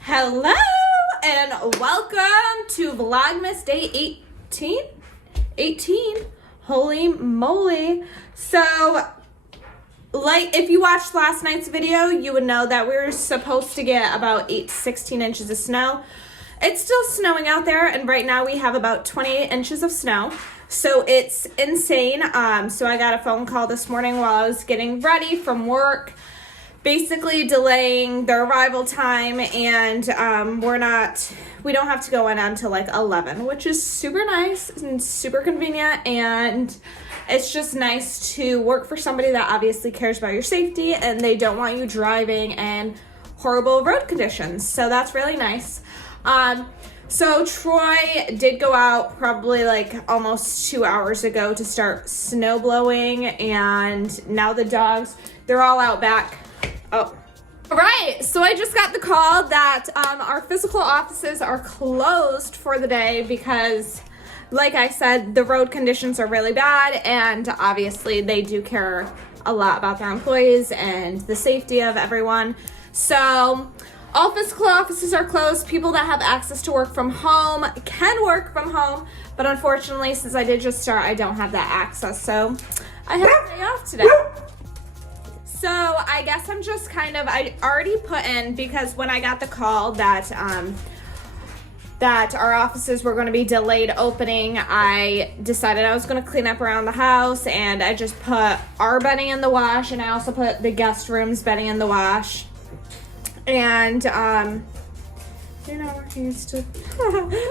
Hello and welcome to Vlogmas Day 18. Holy moly. So, like, if you watched last night's video, you would know that we were supposed to get about 8 to 16 inches of snow. It's still snowing out there, and right now we have about 28 inches of snow. So it's insane. So I got a phone call this morning while I was getting ready from work, basically delaying the arrival time, and we don't have to go in until like 11, which is super nice and super convenient, and it's just nice to work for somebody that obviously cares about your safety and they don't want you driving in horrible road conditions. So that's really nice. So Troy did go out probably like almost 2 hours ago to start snow blowing, and now the dogs, they're all out back. Oh, all right. So I just got the call that our physical offices are closed for the day because, like I said, the road conditions are really bad, and obviously they do care a lot about their employees and the safety of everyone. So all physical offices are closed. People that have access to work from home can work from home, but unfortunately, since I did just start, I don't have that access, so I have a day off today. So I guess I'm just I already put in, because when I got the call that our offices were going to be delayed opening, I decided I was going to clean up around the house, and I just put our bedding in the wash, and I also put the guest room's bedding in the wash. And you're not working, it's still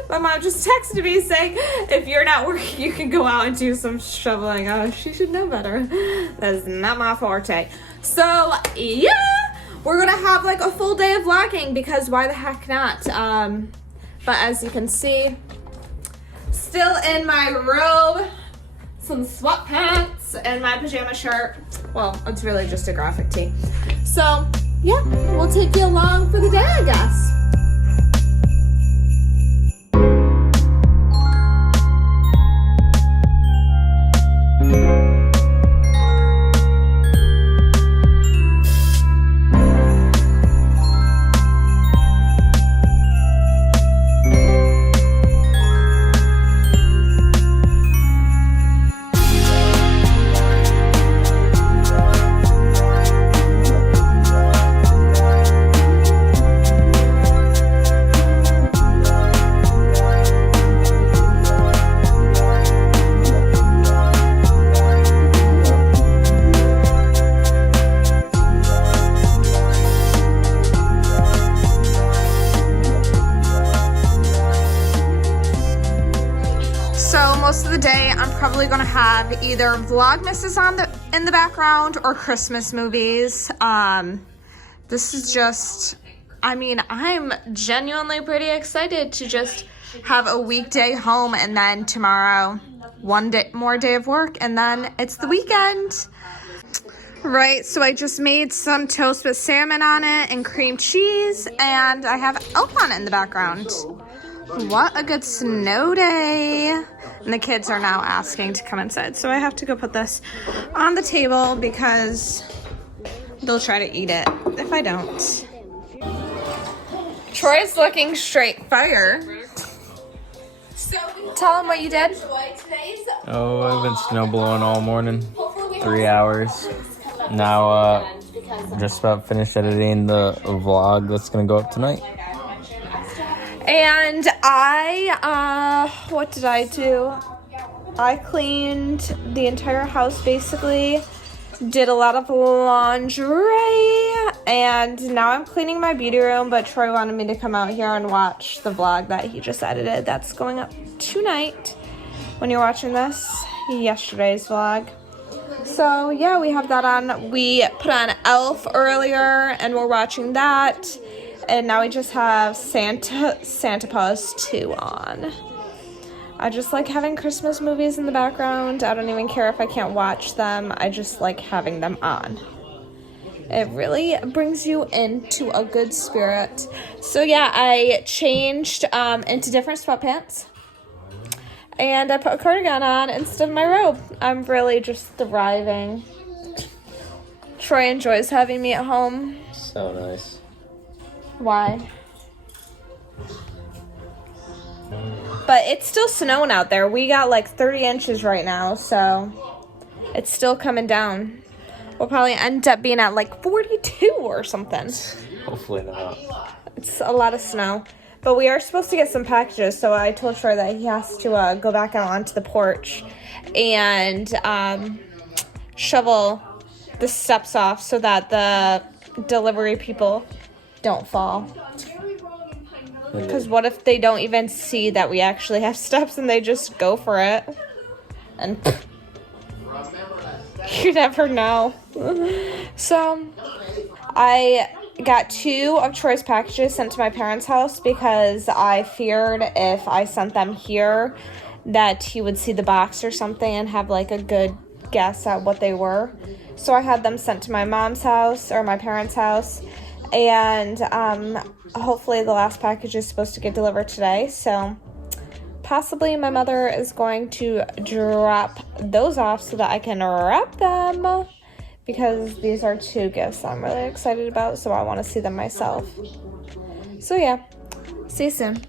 my mom just texted me saying, if you're not working, you can go out and do some shoveling. Oh, she should know better. That is not my forte. So yeah, we're gonna have like a full day of vlogging, because why the heck not? But as you can see, still in my robe, some sweatpants, and my pajama shirt. Well, it's really just a graphic tee. So yeah, we'll take you along for the day, I guess. Most of the day, I'm probably gonna have either Vlogmas in the background or Christmas movies. This is just, I'm genuinely pretty excited to just have a weekday home, and then tomorrow, one more day of work, and then it's the weekend. Right, so I just made some toast with salmon on it and cream cheese, and I have elf on it in the background. What a good snow day. And the kids are now asking to come inside, so I have to go put this on the table because they'll try to eat it if I don't. Troy's looking straight fire. Tell him what you did. Oh, I've been snow blowing all morning, 3 hours. Now, just about finished editing the vlog that's gonna go up tonight. And what did I do? I cleaned the entire house, basically, did a lot of laundry, and now I'm cleaning my beauty room, but Troy wanted me to come out here and watch the vlog that he just edited. That's going up tonight when you're watching this, yesterday's vlog. So yeah, we have that on. We put on Elf earlier, and we're watching that. And now we just have Santa Paws 2 on. I just like having Christmas movies in the background. I don't even care if I can't watch them. I just like having them on. It really brings you into a good spirit. So yeah, I changed into different sweatpants. And I put a cardigan on instead of my robe. I'm really just thriving. Troy enjoys having me at home. So nice. Why? But it's still snowing out there. We got like 30 inches right now, so it's still coming down. We'll probably end up being at like 42 or something. Hopefully not. It's a lot of snow. But we are supposed to get some packages, so I told Troy that he has to go back out onto the porch and shovel the steps off so that the delivery people don't fall. Because what if they don't even see that we actually have steps and they just go for it? And you never know. So I got 2 of Troy's packages sent to my parents' house because I feared if I sent them here that he would see the box or something and have like a good guess at what they were. So I had them sent to my mom's house or my parents' house, and hopefully the last package is supposed to get delivered today. So possibly my mother is going to drop those off so that I can wrap them, because these are 2 gifts I'm really excited about, so I want to see them myself. So yeah, see you soon.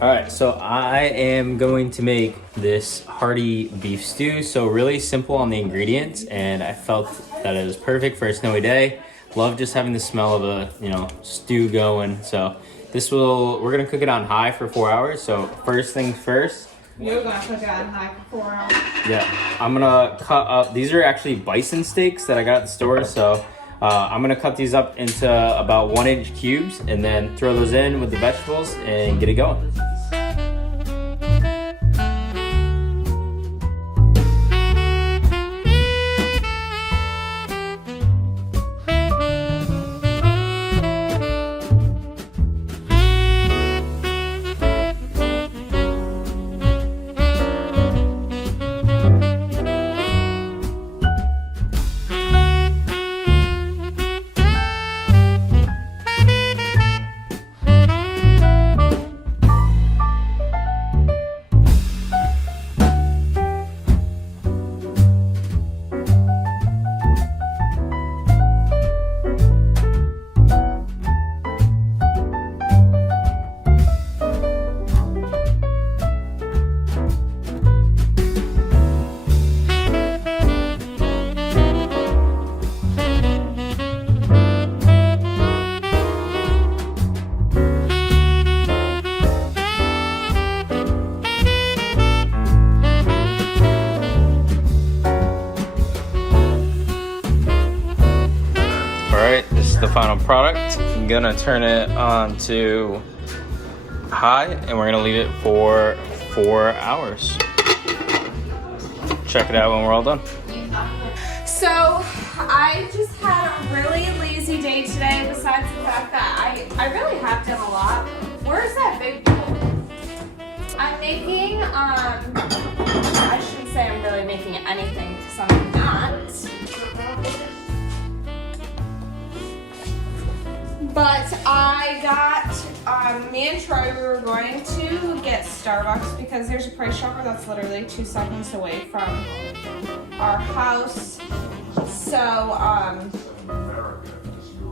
Alright, so I am going to make this hearty beef stew. So really simple on the ingredients, and I felt that it was perfect for a snowy day. Love just having the smell of a, stew going. So we're gonna cook it on high for 4 hours. So first things first. You're gonna cook it on high for 4 hours. Yeah, I'm gonna cut up, these are actually bison steaks that I got at the store. So I'm gonna cut these up into about 1-inch cubes and then throw those in with the vegetables and get it going. The final product. I'm gonna turn it on to high and we're gonna leave it for 4 hours. Check it out when we're all done. So I just had a really lazy day today, besides the fact that I really have done a lot. Where's that big bowl? I'm making, I shouldn't say I'm really making anything because I'm not. But I got, me and Troy, we were going to get Starbucks because there's a price shopper that's literally 2 seconds away from our house. So,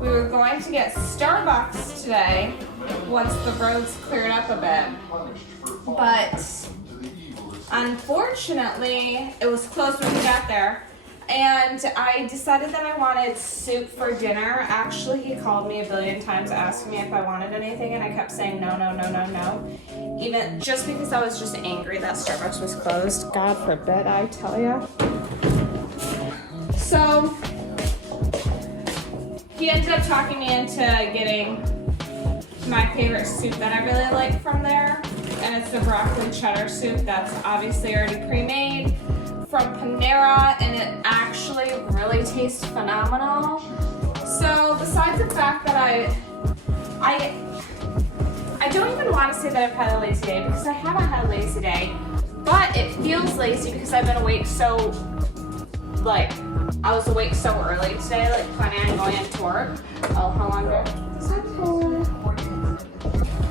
we were going to get Starbucks today once the roads cleared up a bit. But, unfortunately, it was closed when we got there. And I decided that I wanted soup for dinner. Actually, he called me a billion times asking me if I wanted anything, and I kept saying no, no, no, no, no. Even just because I was just angry that Starbucks was closed. God forbid, I tell ya. So, he ended up talking me into getting my favorite soup that I really like from there. And it's the broccoli cheddar soup that's obviously already pre-made from Panera, and it actually really tastes phenomenal. So besides the fact that I don't even want to say that I've had a lazy day, because I haven't had a lazy day, but it feels lazy because I've been awake so, I was awake so early today, planning on going into work. Oh, how long is that for?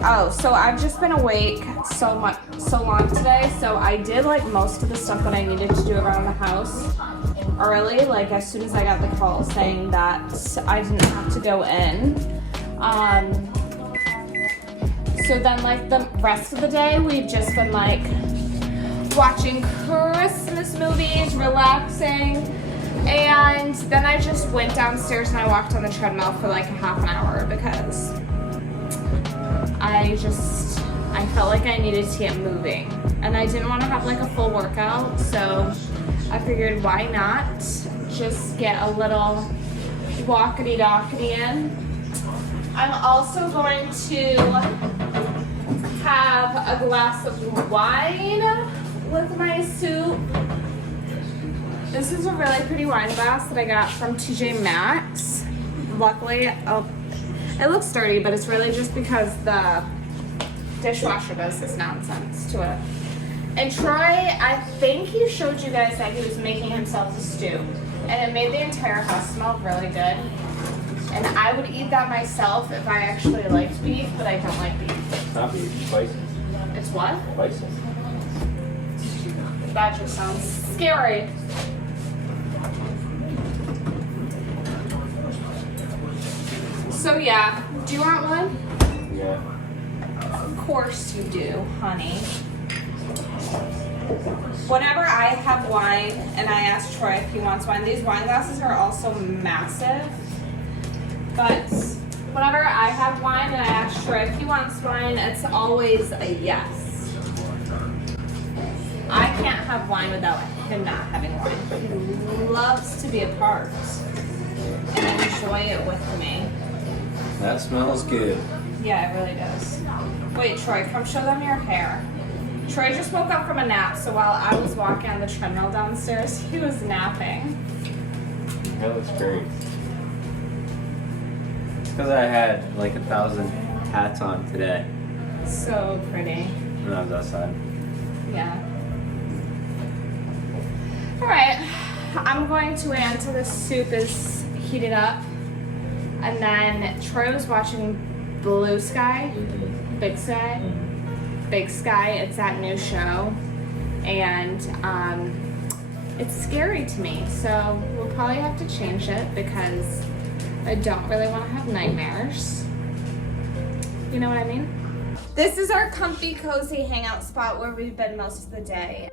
Oh, so I've just been awake so long today, so I did most of the stuff that I needed to do around the house early, as soon as I got the call saying that I didn't have to go in. So then like the rest of the day, we've just been like watching Christmas movies, relaxing. And then I just went downstairs and I walked on the treadmill for like a half an hour because I felt like I needed to get moving. And I didn't want to have like a full workout, so I figured why not just get a little walkity-dockity in. I'm also going to have a glass of wine with my soup. This is a really pretty wine glass that I got from TJ Maxx. Luckily, it looks dirty, but it's really just because the dishwasher does this nonsense to it. And Troy, I think he showed you guys that he was making himself a stew. And it made the entire house smell really good. And I would eat that myself if I actually liked beef, but I don't like beef. It's not beef, it's spices. It's what? Spices. That just sounds scary. So yeah, do you want one? Yeah. Of course you do, honey. Whenever I have wine and I ask Troy if he wants wine, these wine glasses are also massive. But whenever I have wine and I ask Troy if he wants wine, it's always a yes. I can't have wine without him not having wine. He loves to be a part and enjoy it with me. That smells good. Yeah, it really does. Wait, Troy, come show them your hair. Troy just woke up from a nap, so while I was walking on the treadmill downstairs, he was napping. That looks great. It's because I had like 1,000 hats on today So pretty. when I was outside. Yeah. Alright, I'm going to wait until the soup is heated up. And then Troy was watching Blue Sky, Big Sky. Big Sky, it's that new show. And it's scary to me. So we'll probably have to change it because I don't really want to have nightmares. You know what I mean? This is our comfy, cozy hangout spot where we've been most of the day.